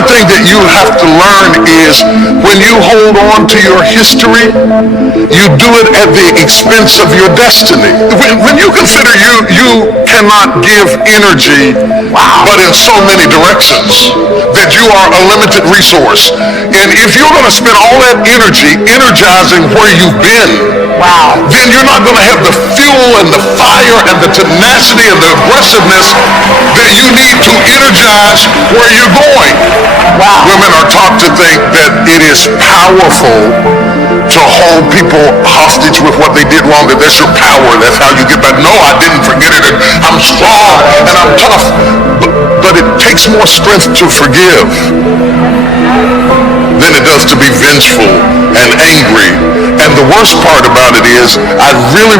other thing that you have to learn is when you hold on to your history, you do it at the expense of your destiny. When you consider you cannot give energy but in so many directions, that you are a limited resource. And if you're going to spend all that energy energizing where you've been, then you're not going to have the fuel and the fire and the tenacity and the aggressiveness that you need to energize where you're going. Women are taught to think that it is powerful to hold people hostage with what they did wrong, that that's your power, that's how you get back. No, I didn't forget it, and I'm strong and I'm tough. But it takes more strength to forgive than it does to be vengeful and angry. And the worst part about it is, I really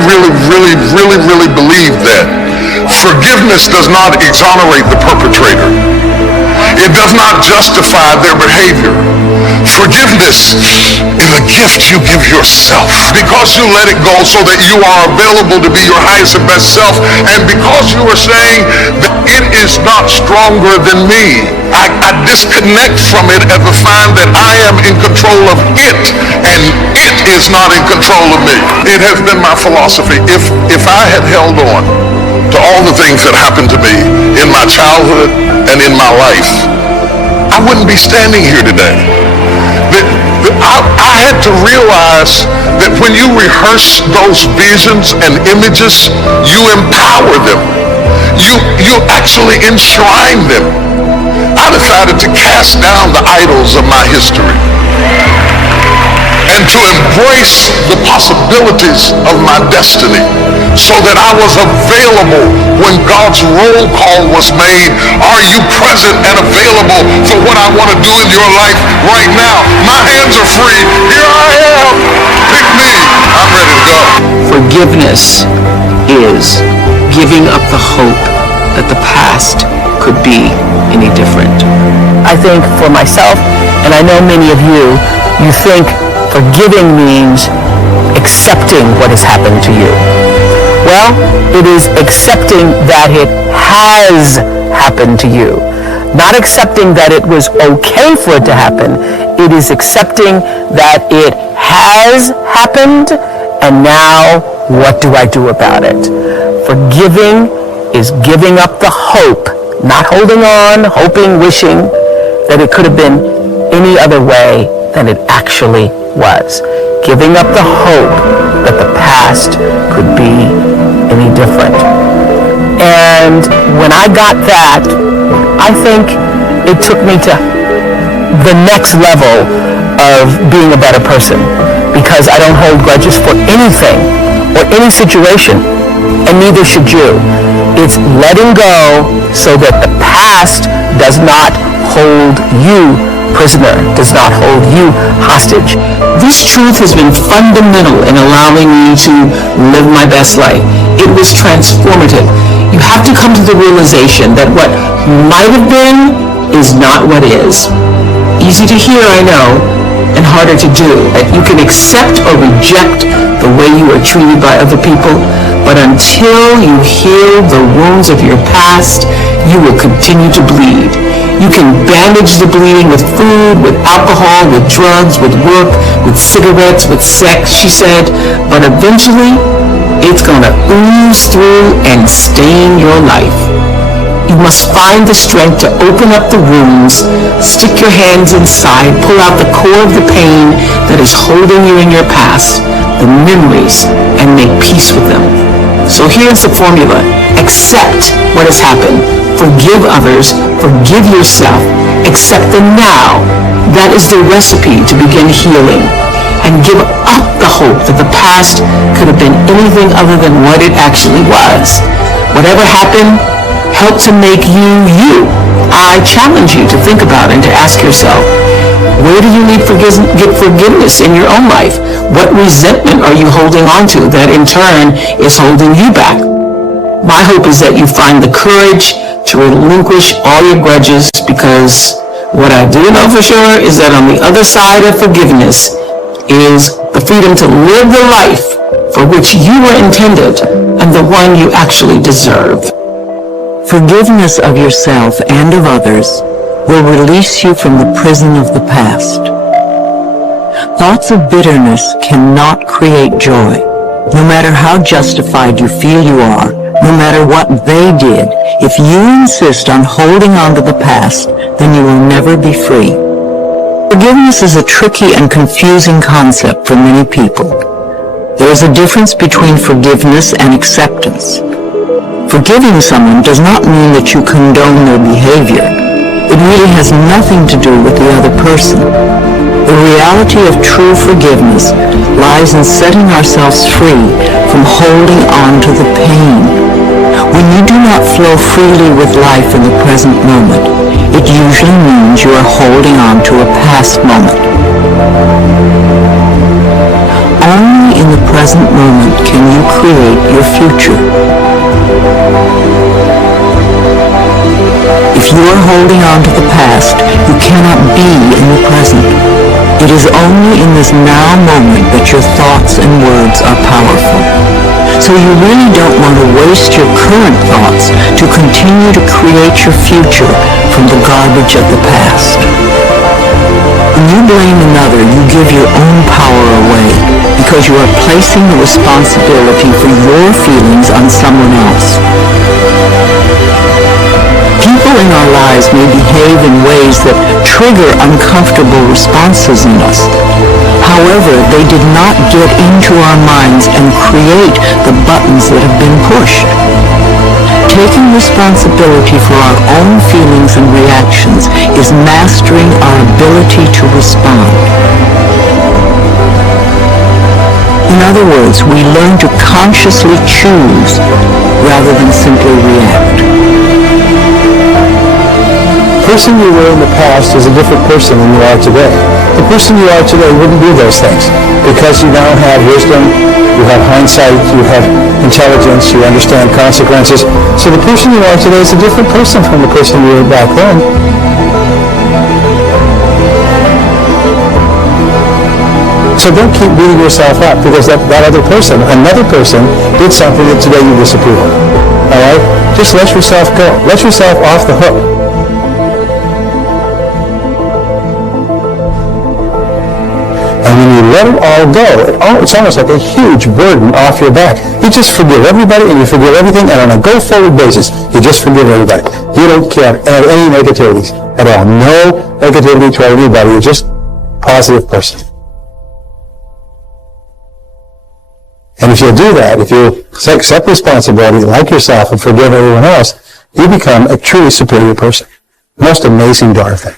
believe that forgiveness does not exonerate the perpetrator. It does not justify their behavior. Forgiveness is a gift you give yourself because you let it go so that you are available to be your highest and best self, and because you are saying that it is not stronger than me. I disconnect from it and find that I am in control of it, and it is not in control of me. It has been my philosophy. If I had held on to all the things that happened to me in my childhood and in my life, I wouldn't be standing here today. I had to realize that when you rehearse those visions and images, you empower them. You actually enshrine them. I decided to cast down the idols of my history and to embrace the possibilities of my destiny, so that I was available when God's roll call was made. Are you present and available for what I want to do in your life right now? My hands are free. Here I am. Pick me. I'm ready to go. Forgiveness is giving up the hope that the past could be any different. I think for myself, and I know many of you, you think forgiving means accepting what has happened to you. Well, it is accepting that it has happened to you. Not accepting that it was okay for it to happen. It is accepting that it has happened, and now what do I do about it? Forgiving is giving up the hope, not holding on, hoping, wishing that it could have been any other way than it actually was. Giving up the hope that the past could be any different. And when I got that, I think it took me to the next level of being a better person, because I don't hold grudges for anything or any situation, and neither should you. It's letting go so that the past does not hold you prisoner, does not hold you hostage. This truth has been fundamental in allowing me to live my best life. It was transformative. You have to come to the realization that what might have been is not what is. Easy to hear, I know, and harder to do. You can accept or reject the way you are treated by other people, but until you heal the wounds of your past, you will continue to bleed. You can bandage the bleeding with food, with alcohol, with drugs, with work, with cigarettes, with sex, she said, but eventually it's going to ooze through and stain your life. You must find the strength to open up the wounds, stick your hands inside, pull out the core of the pain that is holding you in your past, the memories, and make peace with them. So here's the formula. Accept what has happened. Forgive others. Forgive yourself. Accept the now. That is the recipe to begin healing. And give up the hope that the past could have been anything other than what it actually was. Whatever happened, help to make you, you. I challenge you to think about and to ask yourself, where do you need forgiveness in your own life? What resentment are you holding on to that in turn is holding you back? My hope is that you find the courage to relinquish all your grudges, because what I do know for sure is that on the other side of forgiveness is the freedom to live the life for which you were intended and the one you actually deserve. Forgiveness of yourself and of others will release you from the prison of the past. Thoughts of bitterness cannot create joy. No matter how justified you feel you are, no matter what they did, if you insist on holding on to the past, then you will never be free. Forgiveness is a tricky and confusing concept for many people. There is a difference between forgiveness and acceptance. Forgiving someone does not mean that you condone their behavior. It really has nothing to do with the other person. The reality of true forgiveness lies in setting ourselves free from holding on to the pain. When you do not flow freely with life in the present moment, it usually means you are holding on to a past moment. Only in the present moment can you create your future. If you are holding on to the past, you cannot be in the present. It is only in this now moment that your thoughts and words are powerful. So you really don't want to waste your current thoughts to continue to create your future from the garbage of the past. When you blame another, you give your own power away because you are placing the responsibility for your feelings on someone else. People in our lives may behave in ways that trigger uncomfortable responses in us. However, they did not get into our minds and create the buttons that have been pushed. Taking responsibility for our own feelings and reactions is mastering our ability to respond. In other words, we learn to consciously choose rather than simply react. The person you were in the past is a different person than you are today. The person you are today wouldn't do those things because you now have wisdom, you have hindsight, you have intelligence, you understand consequences. So the person you are today is a different person from the person you were back then. So don't keep beating yourself up because that other person, another person, did something that today you disapprove of. All right? Just let yourself go. Let yourself off the hook. And when you let it all go, it's almost like a huge burden off your back. You just forgive everybody and you forgive everything, and on a go-forward basis, you just forgive everybody. You don't care about any negativities at all. No negativity toward anybody. You're just a positive person. And if you'll do that, if you accept responsibility like yourself and forgive everyone else, you become a truly superior person. Most amazing darn thing.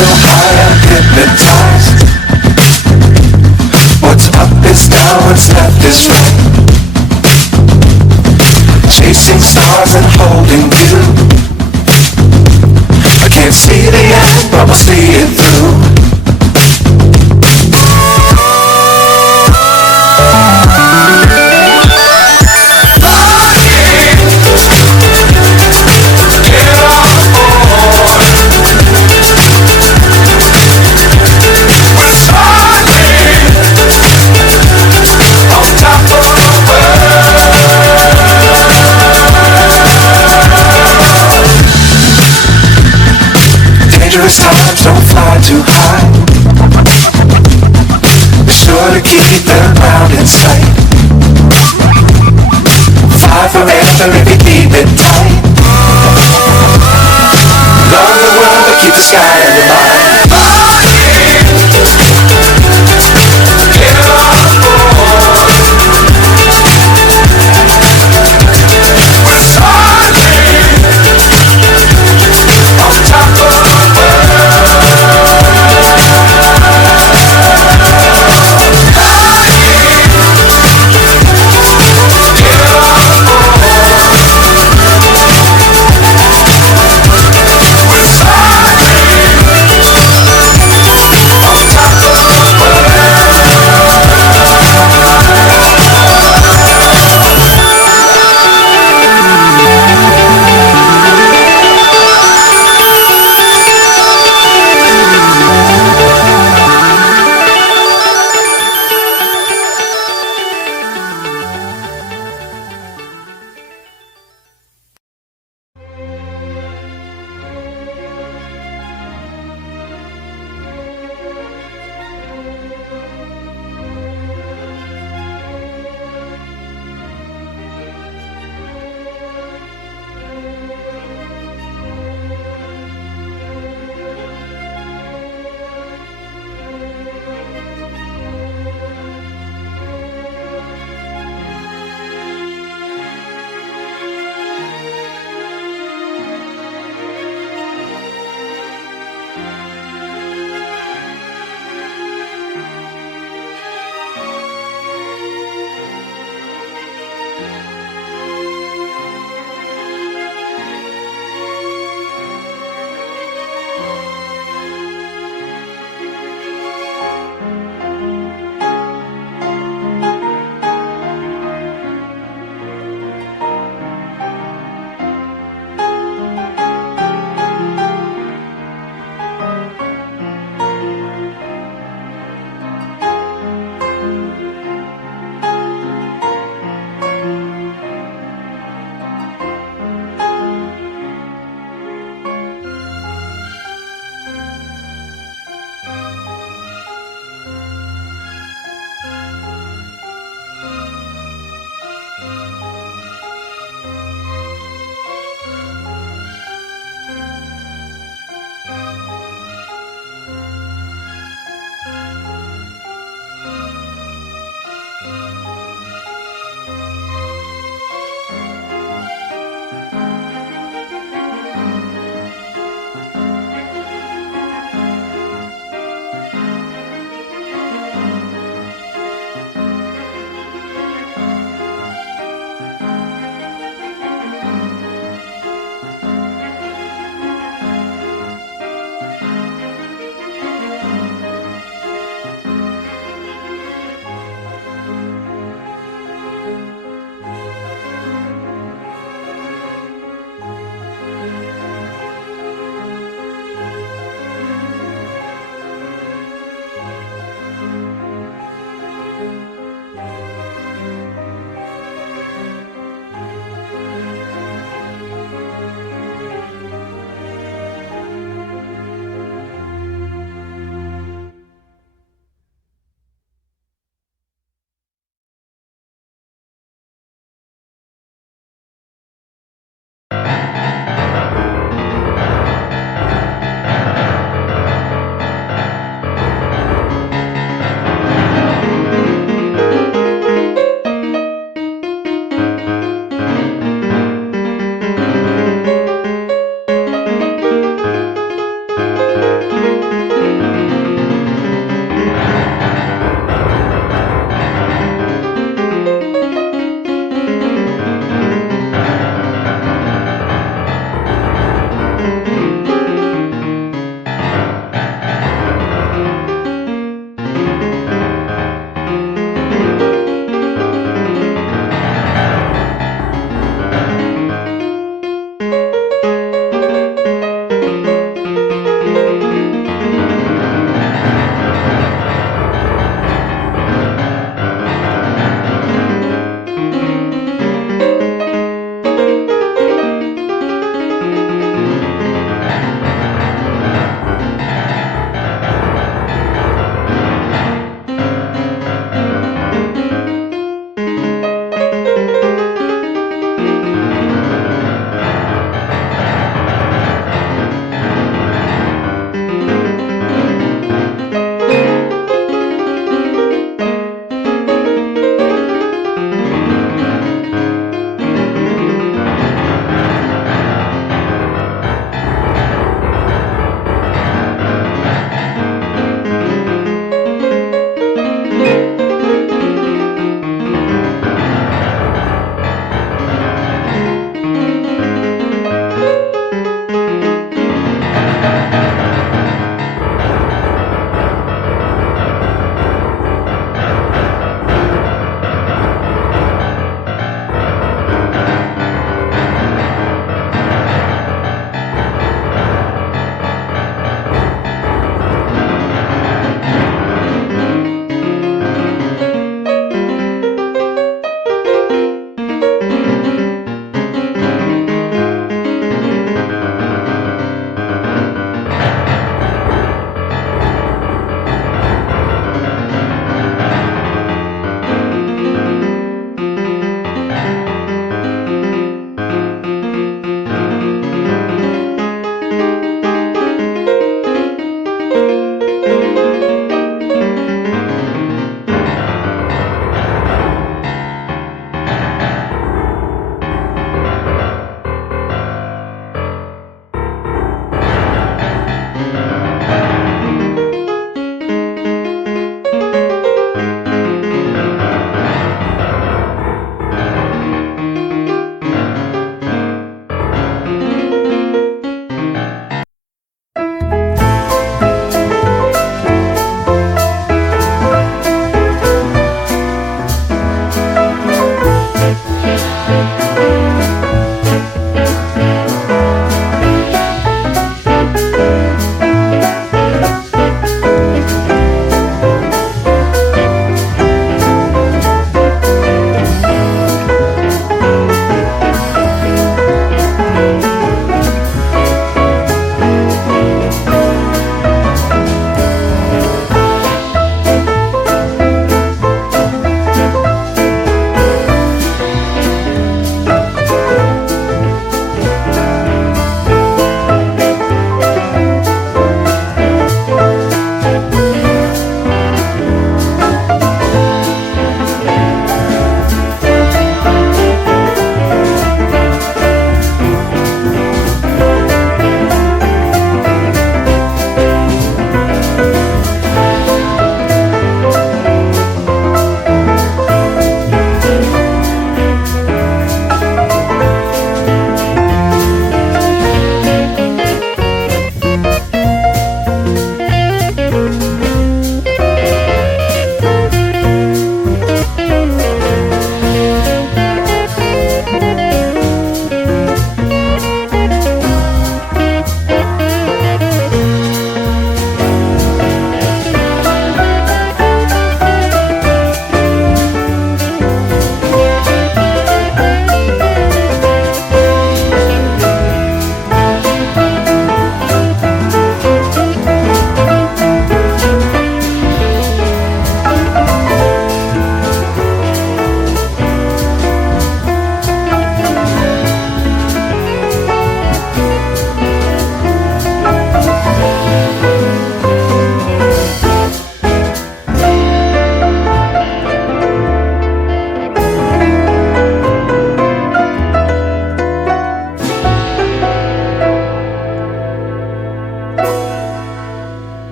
so high I'm hypnotized. What's up is down, what's left is right. Chasing stars and holding you. I can't see the end, but we'll see